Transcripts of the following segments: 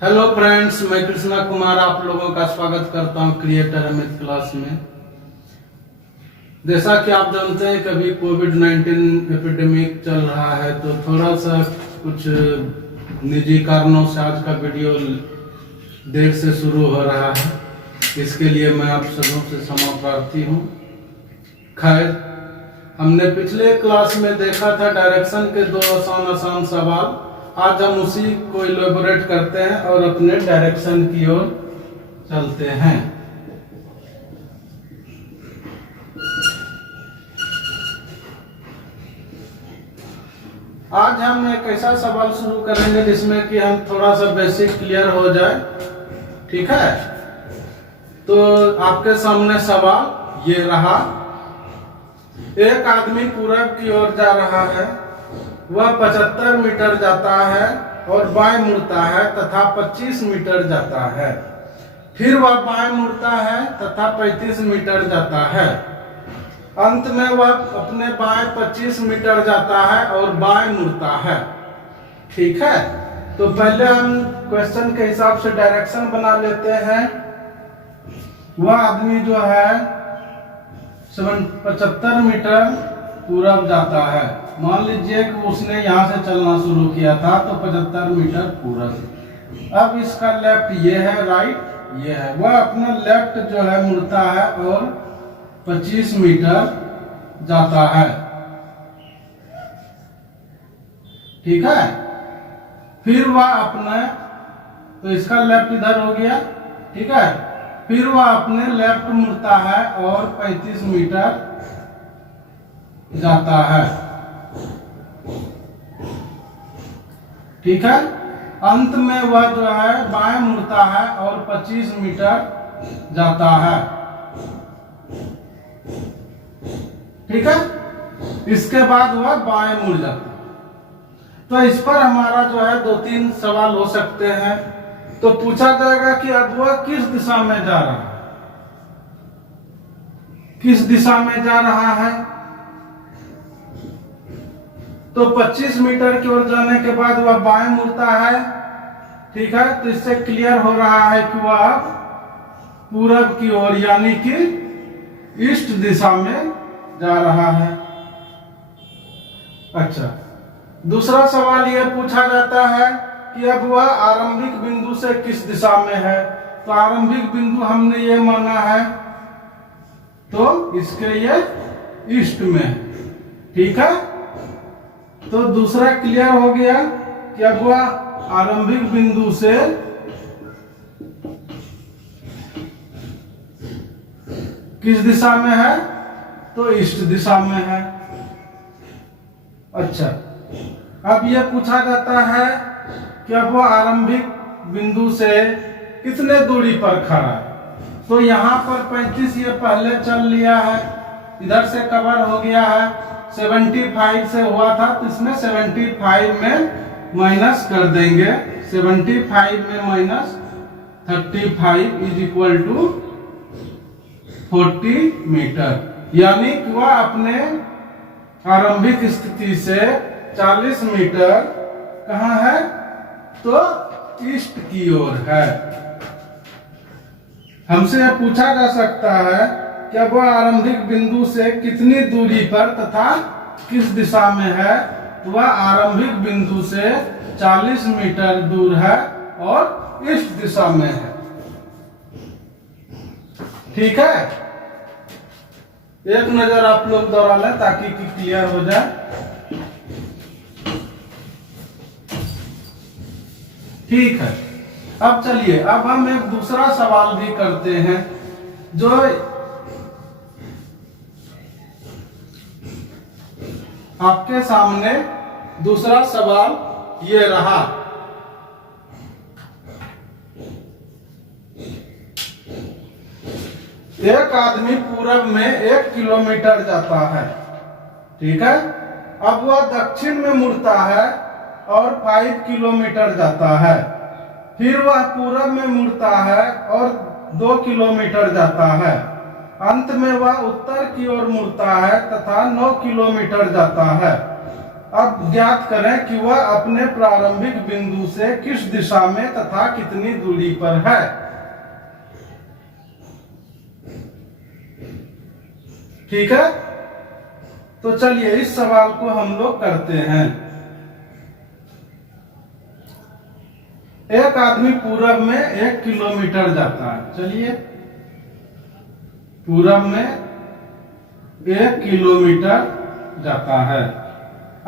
Hello friends, मैं कृष्णा कुमार आप लोगों का स्वागत करता हूं क्रिएटर अमित क्लास में। जैसा कि आप जानते हैं कि अभी कोविड-19 एपिडेमिक चल रहा है, तो थोड़ा सा कुछ निजी कारणों से आज का वीडियो देर से शुरू हो रहा है। इसके लिए मैं आप सबों से क्षमा प्रार्थी हूं। खैर, हमने पिछले क्लास में देखा था डायरेक्शन के दो आसान सवाल। आज हम उसी को इलेबोरेट करते हैं और अपने डायरेक्शन की ओर चलते हैं। आज हम एक ऐसा सवाल शुरू करेंगे जिसमें कि हम थोड़ा सा बेसिक क्लियर हो जाए। ठीक है, तो आपके सामने सवाल ये रहा। एक आदमी पूरब की ओर जा रहा है, वह 75 मीटर जाता है और बाएं मुड़ता है तथा 25 मीटर जाता है। फिर वह बाएं मुड़ता है तथा 35 मीटर जाता है। अंत में वह अपने बाएं 25 मीटर जाता है और बाएं मुड़ता है। ठीक है, तो पहले हम क्वेश्चन के हिसाब से डायरेक्शन बना लेते हैं। वह आदमी जो है 75 मीटर पूरब जाता है। मान लीजिए कि उसने यहाँ से चलना शुरू किया था, तो 75 मीटर पूरब। अब इसका लेफ्ट ये है, राइट ये है। वह अपना लेफ्ट जो है मुड़ता है और 25 मीटर जाता है। ठीक है, फिर वह अपने, तो इसका लेफ्ट इधर हो गया। ठीक है, फिर वह अपने लेफ्ट मुड़ता है और 35 मीटर जाता है। ठीक है, अंत में वह जो है बाएं मुड़ता है और 25 मीटर जाता है। ठीक है, इसके बाद वह बाएं मुड़ जाता है। तो इस पर हमारा जो है 2-3 सवाल हो सकते हैं। तो पूछा जाएगा कि अब वह किस दिशा में जा रहा है, किस दिशा में जा रहा है। तो 25 मीटर की ओर जाने के बाद वह बाएं मुड़ता है। ठीक है, तो इससे क्लियर हो रहा है कि वह पूरब की ओर यानी कि ईस्ट दिशा में जा रहा है। अच्छा, दूसरा सवाल यह पूछा जाता है कि अब वह आरंभिक बिंदु से किस दिशा में है। तो आरंभिक बिंदु हमने ये माना है, तो इसके ये ईस्ट में है। ठीक है, तो दूसरा क्लियर हो गया कि अब वह आरंभिक बिंदु से किस दिशा में है, तो ईस्ट दिशा में है। अच्छा, अब यह पूछा जाता है कि अब वह आरंभिक बिंदु से कितने दूरी पर खड़ा है। तो यहाँ पर 35 ये पहले चल लिया है, इधर से कवर हो गया है। 75 से हुआ था, तो इसमें 75 में माइनस कर देंगे। 75 में minus 35 is equal to 40 metre. यानी कि वह अपने आरंभिक स्थिति से 40 मीटर कहाँ है, तो ईस्ट की ओर है। हमसे यह पूछा जा सकता है कि वह आरंभिक बिंदु से कितनी दूरी पर तथा किस दिशा में है। तो वह आरंभिक बिंदु से 40 मीटर दूर है और ईस्ट दिशा में है। ठीक है, एक नजर आप लोग दोहरा लें ताकि क्लियर हो जाए। ठीक है, अब चलिए, अब हम एक दूसरा सवाल भी करते हैं। जो आपके सामने दूसरा सवाल ये रहा। एक आदमी पूरब में 1 किलोमीटर जाता है। ठीक है, अब वह दक्षिण में मुड़ता है और 5 किलोमीटर जाता है। फिर वह पूरब में मुड़ता है और 2 किलोमीटर जाता है। अंत में वह उत्तर की ओर मुड़ता है तथा 9 किलोमीटर जाता है। अब ज्ञात करें कि वह अपने प्रारंभिक बिंदु से किस दिशा में तथा कितनी दूरी पर है। ठीक है, तो चलिए इस सवाल को हम लोग करते हैं। एक आदमी पूरब में 1 किलोमीटर जाता है। चलिए, पूरब में 1 किलोमीटर जाता है।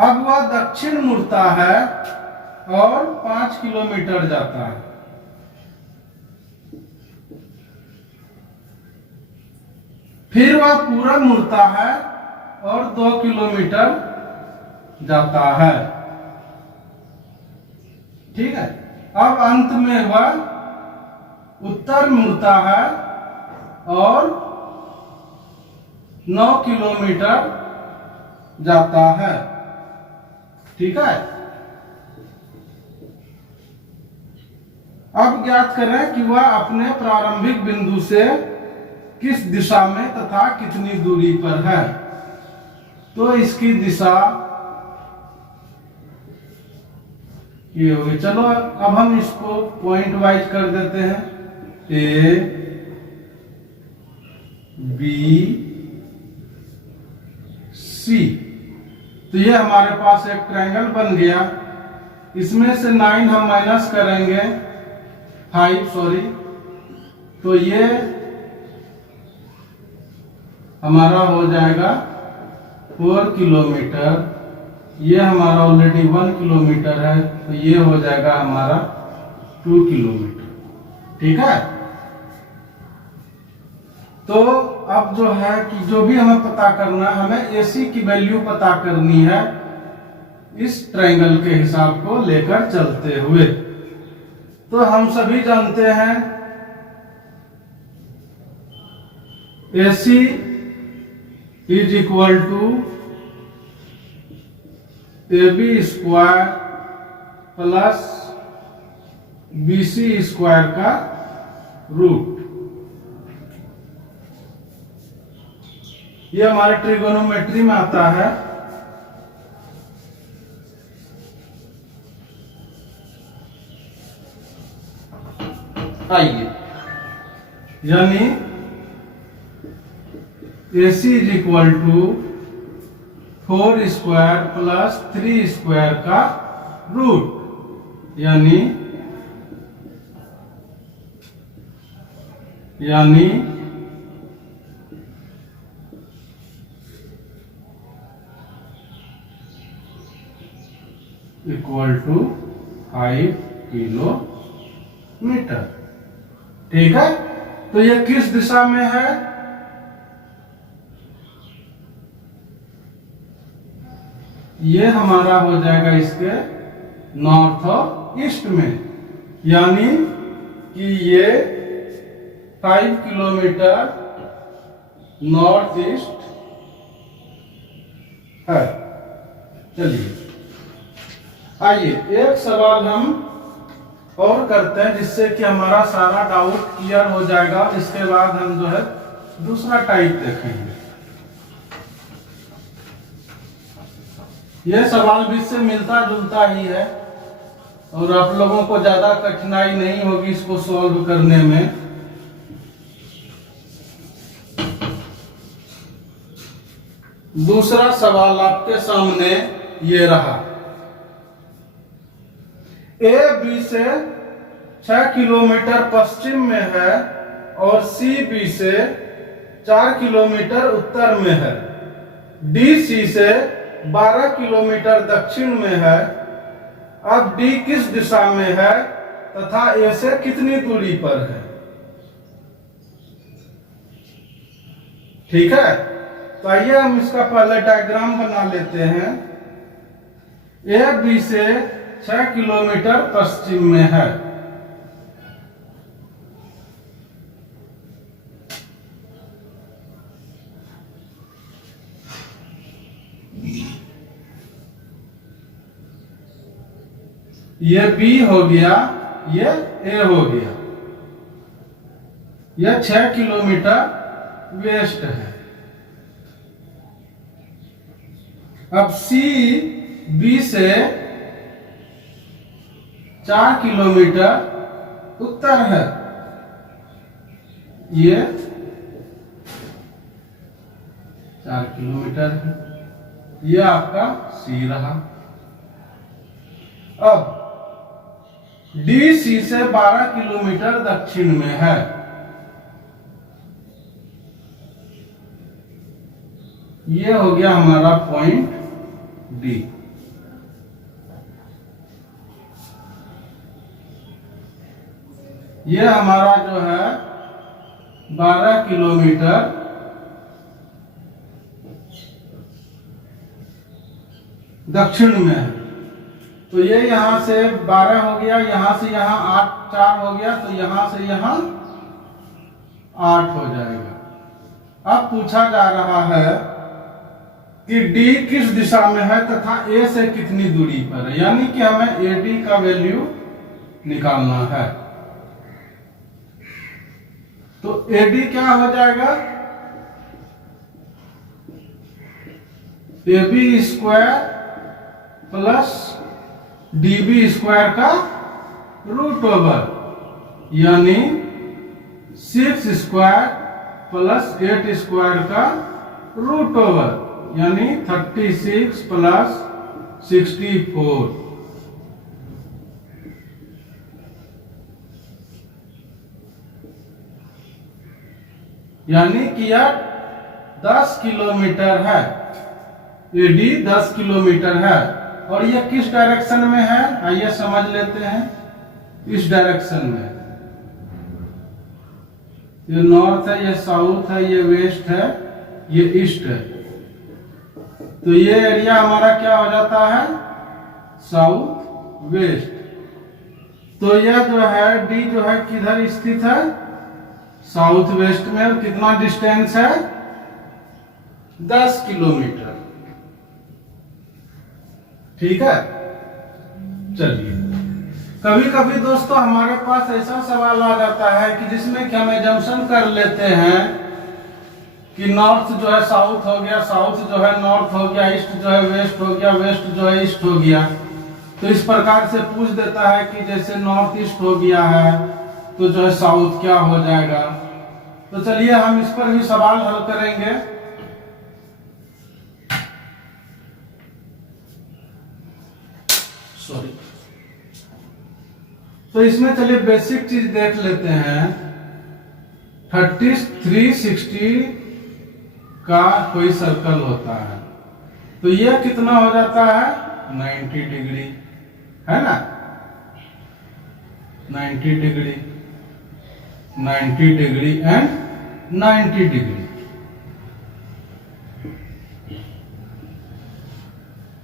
अब वह दक्षिण मुड़ता है और 5 किलोमीटर जाता है। फिर वह पूरब मुड़ता है और 2 किलोमीटर जाता है। ठीक है, अब अंत में वह उत्तर मुड़ता है और 9 किलोमीटर जाता है। ठीक है, अब ज्ञात करें कि वह अपने प्रारंभिक बिंदु से किस दिशा में तथा कितनी दूरी पर है। तो इसकी दिशा ये होगी। चलो अब हम इसको पॉइंट वाइज कर देते हैं। ए बी सी, तो ये हमारे पास एक ट्रायंगल बन गया। इसमें से 9 हम माइनस करेंगे, 5 सॉरी, तो ये हमारा हो जाएगा 4 किलोमीटर। ये हमारा ऑलरेडी 1 किलोमीटर है, तो ये हो जाएगा हमारा 2 किलोमीटर। ठीक है, तो अब जो है कि जो भी हमें पता करना है, हमें AC की वैल्यू पता करनी है इस ट्रायंगल के हिसाब को लेकर चलते हुए। तो हम सभी जानते हैं AC is equal to AB square plus BC square का रूट। ये हमारे ट्रिगोनोमेट्री में आता है। आइए, यानी AC is equal to 4 square plus 3 square का रूट, यानी इक्वल टू 5 किलोमीटर। ठीक है, तो ये किस दिशा में है? ये हमारा हो जाएगा इसके नॉर्थ और ईस्ट में, यानी कि ये 5 किलोमीटर नॉर्थ ईस्ट है। चलिए आइए एक सवाल हम और करते हैं, जिससे कि हमारा सारा डाउट क्लियर हो जाएगा। इसके बाद हम जो है दूसरा टाइप देखेंगे। यह सवाल भी इससे मिलता जुलता ही है और आप लोगों को ज्यादा कठिनाई नहीं होगी इसको सॉल्व करने में। दूसरा सवाल आपके सामने ये रहा। ए बी से 6 किलोमीटर पश्चिम में है और सी बी से 4 किलोमीटर उत्तर में है। डी सी से 12 किलोमीटर दक्षिण में है। अब डी किस दिशा में है तथा ए से कितनी दूरी पर है? ठीक है, तो आइए हम इसका पहले डायग्राम बना लेते हैं। ए बी से 6 किलोमीटर पश्चिम में है। ये बी हो गया, ये ए हो गया। यह 6 किलोमीटर वेस्ट है। अब सी बी से 4 किलोमीटर उत्तर है। ये 4 किलोमीटर है। ये आपका सी रहा। अब डी सी से 12 किलोमीटर दक्षिण में है। ये हो गया हमारा पॉइंट डी। ये हमारा जो है 12 किलोमीटर दक्षिण में है। तो ये यहां से 12 हो गया, यहां से यहां 8 4 हो गया, तो यहां से यहां 8 हो जाएगा। अब पूछा जा रहा है कि D किस दिशा में है तथा A से कितनी दूरी पर है, यानी कि हमें AD का वैल्यू निकालना है। तो AD क्या हो जाएगा, AB square plus DB square का रूट ओवर, यानी 6 स्क्वायर प्लस 8 स्क्वायर का रूट ओवर, यानी 36 प्लस 64। यानी कि यह 10 किलोमीटर है। AD 10 किलोमीटर है। और ये किस डायरेक्शन में है, आइए समझ लेते हैं। इस डायरेक्शन में, ये नॉर्थ है, ये साउथ है, ये वेस्ट है, ये ईस्ट है। तो ये एरिया हमारा क्या हो जाता है, साउथ वेस्ट। तो यह जो है डी जो है किधर स्थित है, साउथ वेस्ट में। और कितना डिस्टेंस है, 10 किलोमीटर। ठीक है। चलिए, कभी कभी दोस्तों हमारे पास ऐसा सवाल आ जाता है कि जिसमें कि हम एजम्पशन कर लेते हैं कि नॉर्थ जो है साउथ हो गया, साउथ जो है नॉर्थ हो गया, ईस्ट जो है वेस्ट हो गया, वेस्ट जो है ईस्ट हो गया। तो इस प्रकार से पूछ देता है कि जैसे नॉर्थ ईस्ट हो गया है तो जो है साउथ क्या हो जाएगा। तो चलिए हम इस पर भी सवाल हल करेंगे। सॉरी। तो इसमें चलिए बेसिक चीज देख लेते हैं। 3360 का कोई सर्कल होता है, तो यह कितना हो जाता है, 90 डिग्री, है ना। 90 डिग्री, 90 डिग्री एंड 90 डिग्री।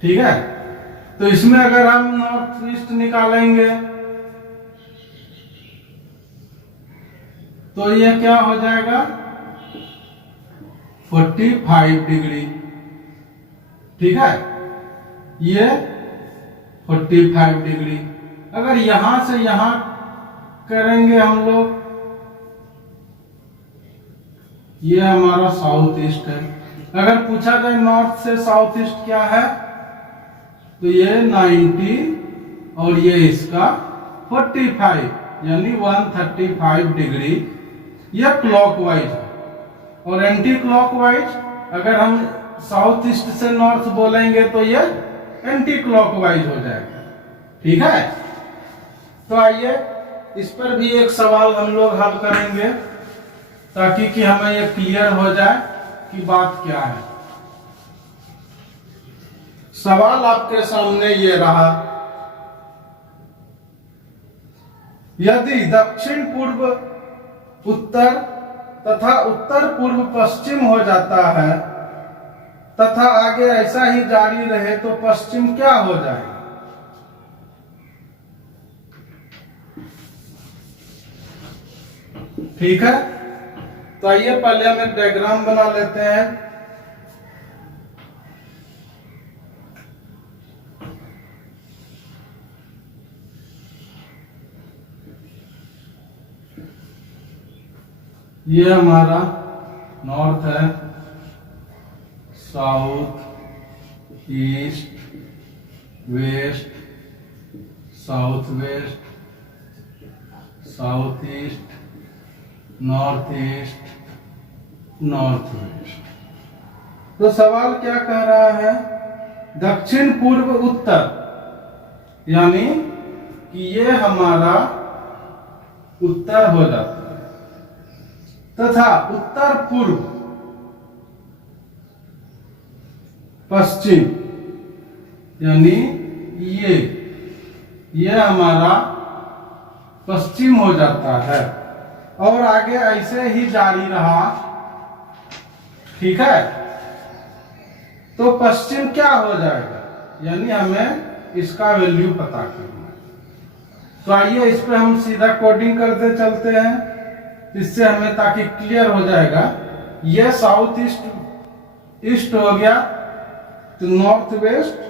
ठीक है। तो इसमें अगर हम नॉर्थ ईस्ट निकालेंगे तो ये क्या हो जाएगा, 45 डिग्री। ठीक है, ये 45 डिग्री। अगर यहां से यहां करेंगे हम लोग, ये हमारा साउथ ईस्ट है। अगर पूछा जाए नॉर्थ से साउथ ईस्ट क्या है, तो ये 90 और ये इसका 45, यानी 135 डिग्री। ये क्लॉकवाइज है। और एंटी क्लॉकवाइज अगर हम साउथ ईस्ट से नॉर्थ बोलेंगे तो ये एंटी क्लॉकवाइज हो जाएगा। ठीक है। तो आइए इस पर भी एक सवाल हम लोग हल करेंगे ताकि कि हमें ये क्लियर हो जाए कि बात क्या है। सवाल आपके सामने ये रहा, यदि दक्षिण पूर्व उत्तर तथा उत्तर पूर्व पश्चिम हो जाता है तथा आगे ऐसा ही जारी रहे तो पश्चिम क्या हो जाएगा। ठीक है। तो आइए पहले हम एक डायग्राम बना लेते हैं। ये हमारा नॉर्थ है, south, east, west, south west, south east, north east, north west. तो सवाल क्या कह रहा है? दक्षिण पूर्व उत्तर, यानी कि ये हमारा उत्तर हो जाता है, तथा उत्तर पूर्व पश्चिम, यानी ये हमारा पश्चिम हो जाता है। और आगे ऐसे ही जारी रहा, ठीक है। तो पश्चिम क्या हो जाएगा, यानी हमें इसका वैल्यू पता करना है। तो आइए इस पे हम सीधा कोडिंग करते चलते हैं, इससे हमें ताकि क्लियर हो जाएगा। ये साउथ ईस्ट हो गया, तो नॉर्थ वेस्ट,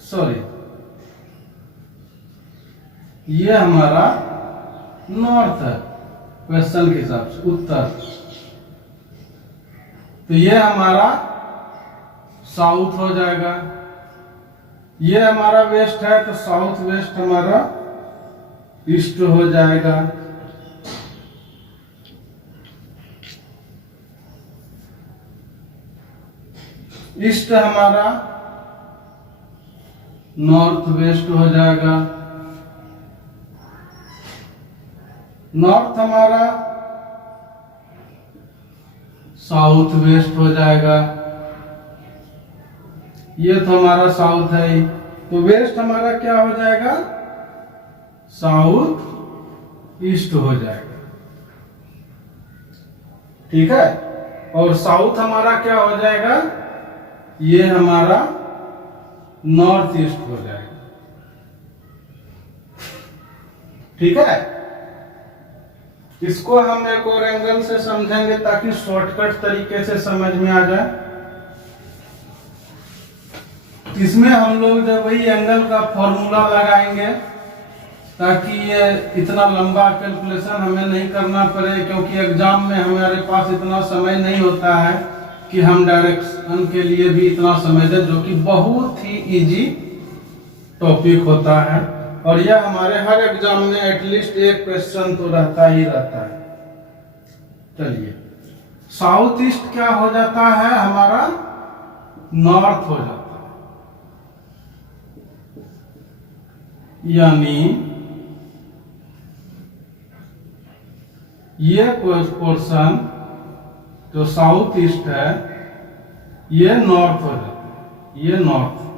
सॉरी ये हमारा नॉर्थ है क्वेश्चन के हिसाब से, उत्तर। तो ये हमारा साउथ हो जाएगा। ये हमारा वेस्ट है, तो साउथ वेस्ट हमारा ईस्ट हो जाएगा। ईस्ट हमारा नॉर्थ वेस्ट हो जाएगा। नॉर्थ हमारा साउथ वेस्ट हो जाएगा। ये तो हमारा साउथ है ही, तो वेस्ट हमारा क्या हो जाएगा? साउथ ईस्ट हो जाएगा, ठीक है। और साउथ हमारा क्या हो जाएगा? ये हमारा नॉर्थ ईस्ट हो जाएगा, ठीक है। इसको हम एक और एंगल से समझेंगे ताकि शॉर्टकट तरीके से समझ में आ जाए। इसमें हम लोग जब वही एंगल का फॉर्मूला लगाएंगे ताकि ये इतना लंबा कैलकुलेशन हमें नहीं करना पड़े, क्योंकि एग्जाम में हमारे पास इतना समय नहीं होता है कि हम डायरेक्शन के लिए भी इतना समय दें, जो कि बहुत ही इजी टॉपिक होता है। और यह हमारे हर एग्जाम में एटलीस्ट एक क्वेश्चन तो रहता ही रहता है। चलिए, साउथ ईस्ट क्या हो जाता है? हमारा नॉर्थ हो जाता है, यानी ये पोर्शन जो साउथ ईस्ट है ये नॉर्थ हो जाता है, ये नॉर्थ।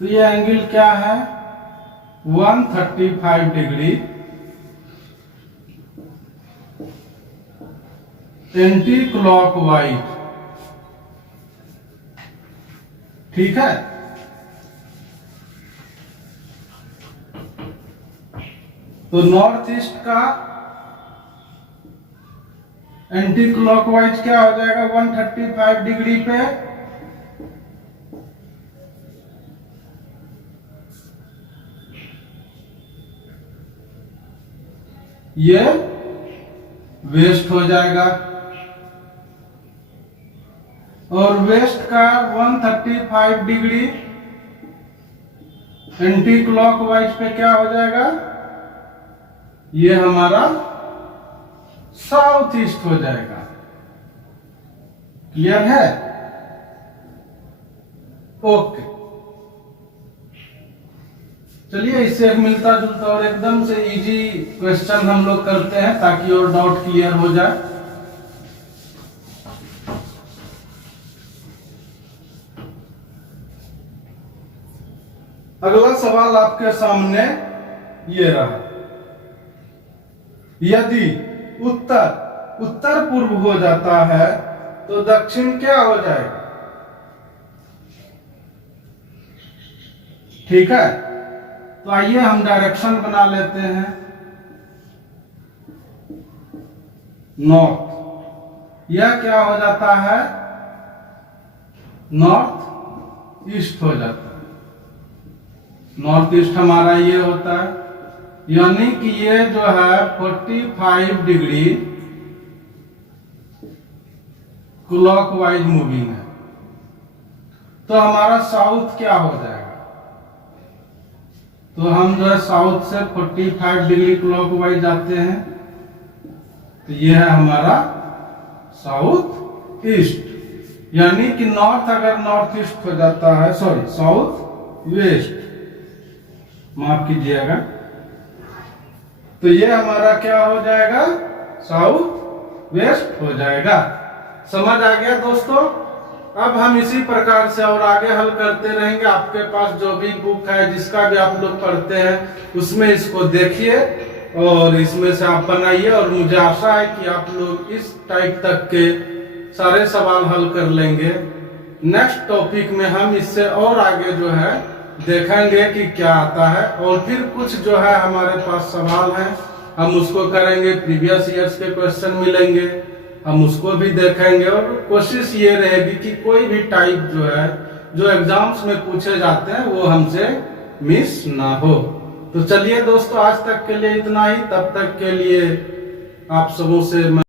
तो ये एंगल क्या है? 135 डिग्री एंटी क्लॉकवाइज, ठीक है। तो नॉर्थ ईस्ट का एंटी क्लॉकवाइज क्या हो जाएगा? 135 डिग्री पे ये वेस्ट हो जाएगा, और वेस्ट का 135 डिग्री एंटी क्लॉकवाइज पे क्या हो जाएगा? ये हमारा साउथ ईस्ट हो जाएगा। क्लियर है? ओके, चलिए इससे एक मिलता जुलता और एकदम से इजी क्वेश्चन हम लोग करते हैं ताकि और डाउट क्लियर हो जाए। अगला सवाल आपके सामने ये रहा, यदि उत्तर पूर्व हो जाता है तो दक्षिण क्या हो जाएगा? ठीक है, तो आइए हम डायरेक्शन बना लेते हैं। नॉर्थ, यह क्या हो जाता है? नॉर्थ ईस्ट हो जाता है। नॉर्थ ईस्ट हमारा ये होता है, यानी कि ये जो है 45 डिग्री क्लॉकवाइज मूविंग है। तो हमारा साउथ क्या हो जाएगा? तो हम जो है साउथ से 45 डिग्री क्लॉकवाइज जाते हैं, तो ये है हमारा साउथ ईस्ट। यानी कि नॉर्थ अगर नॉर्थ ईस्ट हो जाता है, सॉरी साउथ वेस्ट, माफ कीजिएगा, तो ये हमारा क्या हो जाएगा? साउथ वेस्ट हो जाएगा। समझ आ गया दोस्तों? अब हम इसी प्रकार से और आगे हल करते रहेंगे। आपके पास जो भी बुक है, जिसका भी आप लोग पढ़ते हैं, उसमें इसको देखिए और इसमें से आप बनाइए, और मुझे आशा है कि आप लोग इस टाइप तक के सारे सवाल हल कर लेंगे। नेक्स्ट टॉपिक में हम इससे और आगे जो है देखेंगे कि क्या आता है, और फिर कुछ जो है हमारे पास सवाल हैं, हम उसको करेंगे। प्रीवियस ईयर्स के क्वेश्चन मिलेंगे, हम उसको भी देखेंगे, और कोशिश ये रहेगी कि कोई भी टाइप जो है जो एग्जाम्स में पूछे जाते हैं वो हमसे मिस ना हो। तो चलिए दोस्तों, आज तक के लिए इतना ही। तब तक के लिए आप सबों से